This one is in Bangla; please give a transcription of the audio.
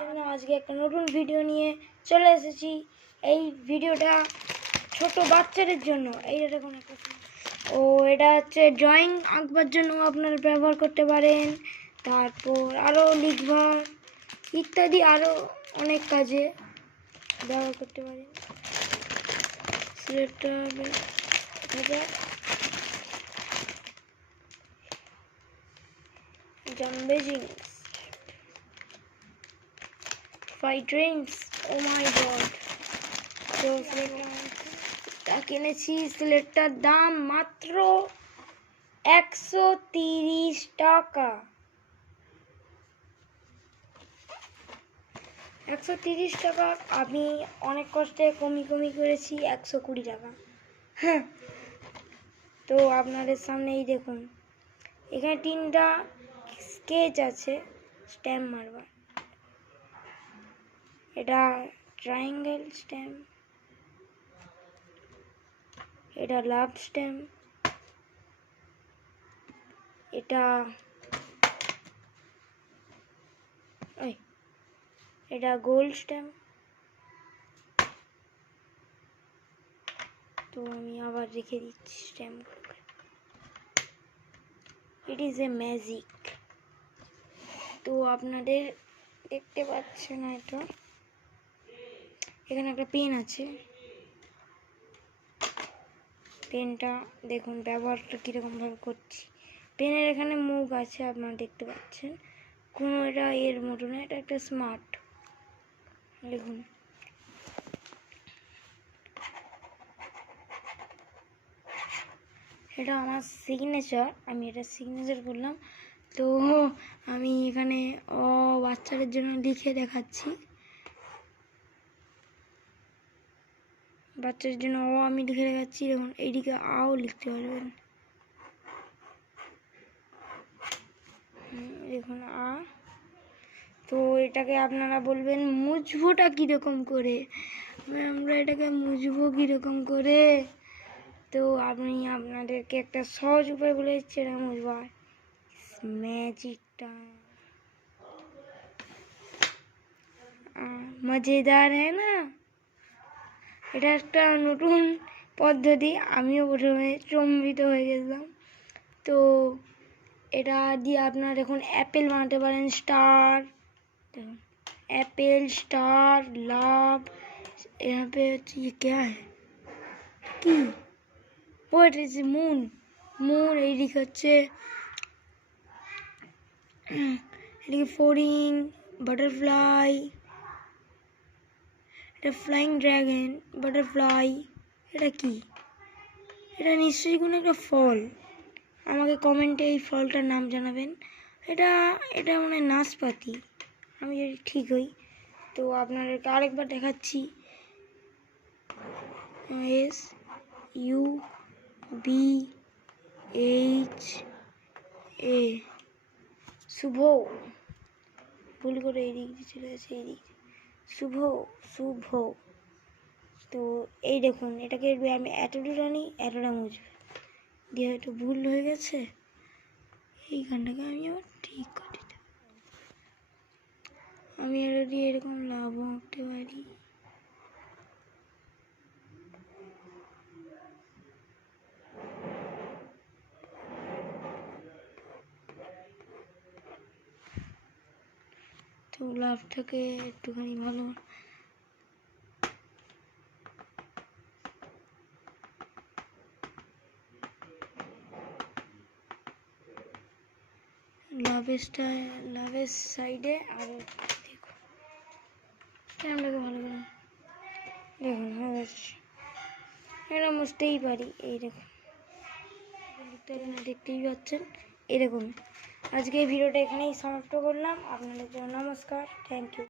জন্য আজকে একটা নতুন ভিডিও নিয়ে চলে এসেছি। এই ভিডিওটা ছোট বাচ্চাদের জন্য। এইটা দেখুন একটা, ও এটা হচ্ছে ড্রয়িং আঁকবার জন্য আপনারা ব্যবহার করতে পারেন, তারপর আরও লিখবার ইত্যাদি আরও অনেক কাজে ব্যবহার করতে পারেন। সিলেক্টটা Amazing. 5 drinks. Oh my god. তো সিলেক্টটা কিনেছি। সিলেক্টটার দাম মাত্র 130 টাকা। 130 টাকা আমি অনেক কষ্টে কমি করেছি 120 টাকা। হ্যাঁ, তো আপনাদের সামনেই দেখুন, এখানে 3টা স্কেচ আছে স্ট্যাম্প মারবার। এটা ট্রায়াঙ্গেল স্ট্যাম্প, এটা লাভ স্ট্যাম্প, এটা গোল্ড স্ট্যাম্প। তো আমি আবার রেখে দিচ্ছি স্ট্যাম্পগুলোকে। It is a magic. তো আপনাদের দেখতে পাচ্ছেন হয়তো, এখানে একটা পেন আছে। পেনটা দেখুন ব্যবহারটা কীরকম ভাবে করছি। পেনের এখানে মুখ আছে, আপনারা দেখতে পাচ্ছেন। কোনো এটা এর মতো না, এটা একটা স্মার্ট। দেখুন, এটা আমার সিগনেচার। আমি এটা সিগনেচার করলাম। তো আমি এখানে বাচ্চাদের জন্য লিখে দেখাচ্ছি। বাচ্চাদের জন্য আমি লিখে দেখাচ্ছি। দেখুন, এইদিকে আও লিখতে পারবেন। দেখুন আ। তো এটাকে আপনারা বলবেন মুছবোটা কীরকম করে, আমরা এটাকে মুছবো কীরকম করে। তো আমি আপনাদেরকে একটা সহজ উপায় বলে দিচ্ছি এটা মুছবার। ম্যাজিকটা মজেদার হ্যাঁ না? এটা একটা নতুন পদ্ধতি, আমিও প্রথমে চমকিত হয়ে গেছিলাম। তো এটা দিয়ে আপনারা দেখুন অ্যাপেল বানাতে পারেন, স্টার। देखो एप्पल स्टार लाभ। यहाँ पे ये क्या है कि व्हाट इज मून मून এইদিকে হচ্ছে এদিকে ফোরিং বাটারফ্লাই, এটা ফ্লাইং ড্রাগন বাটারফ্লাই। এটা কি? এটা নিশ্চয়ই কোনো একটা ফল। আমাকে কমেন্টে এই ফলটার নাম জানাবেন। এটা মানে নাশপাতি, আমি যদি ঠিক হই। তো আপনাদেরকে আরেকবার দেখাচ্ছি। SUBHA শুভ, ভুল করে এই দিক দিয়ে চলে গেছে, এই দিক শুভ। তো এই দেখুন, এটাকে আমি এতটা টানি, এতটা মুছবে দিয়ে হয়তো ভুল হয়ে গেছে। এইখানটাকে আমি আবার ঠিক করে দিতে, আমি এটা দিয়ে এরকম লাভ আঁকতে পারি। তো লাভটাকে একটুখানি ভালো লাভের সাইডে আরো দেখো, ক্যামেরাকে ভালো করে দেখুন হয়ে যাচ্ছে। এটা মুছতেই পারি। এই দেখুন, দেখতেই পাচ্ছেন। এই দেখুন, আজকে এই ভিডিওটা এখানেই সমাপ্ত করলাম। আপনাদের জন্য নমস্কার, থ্যাংক ইউ।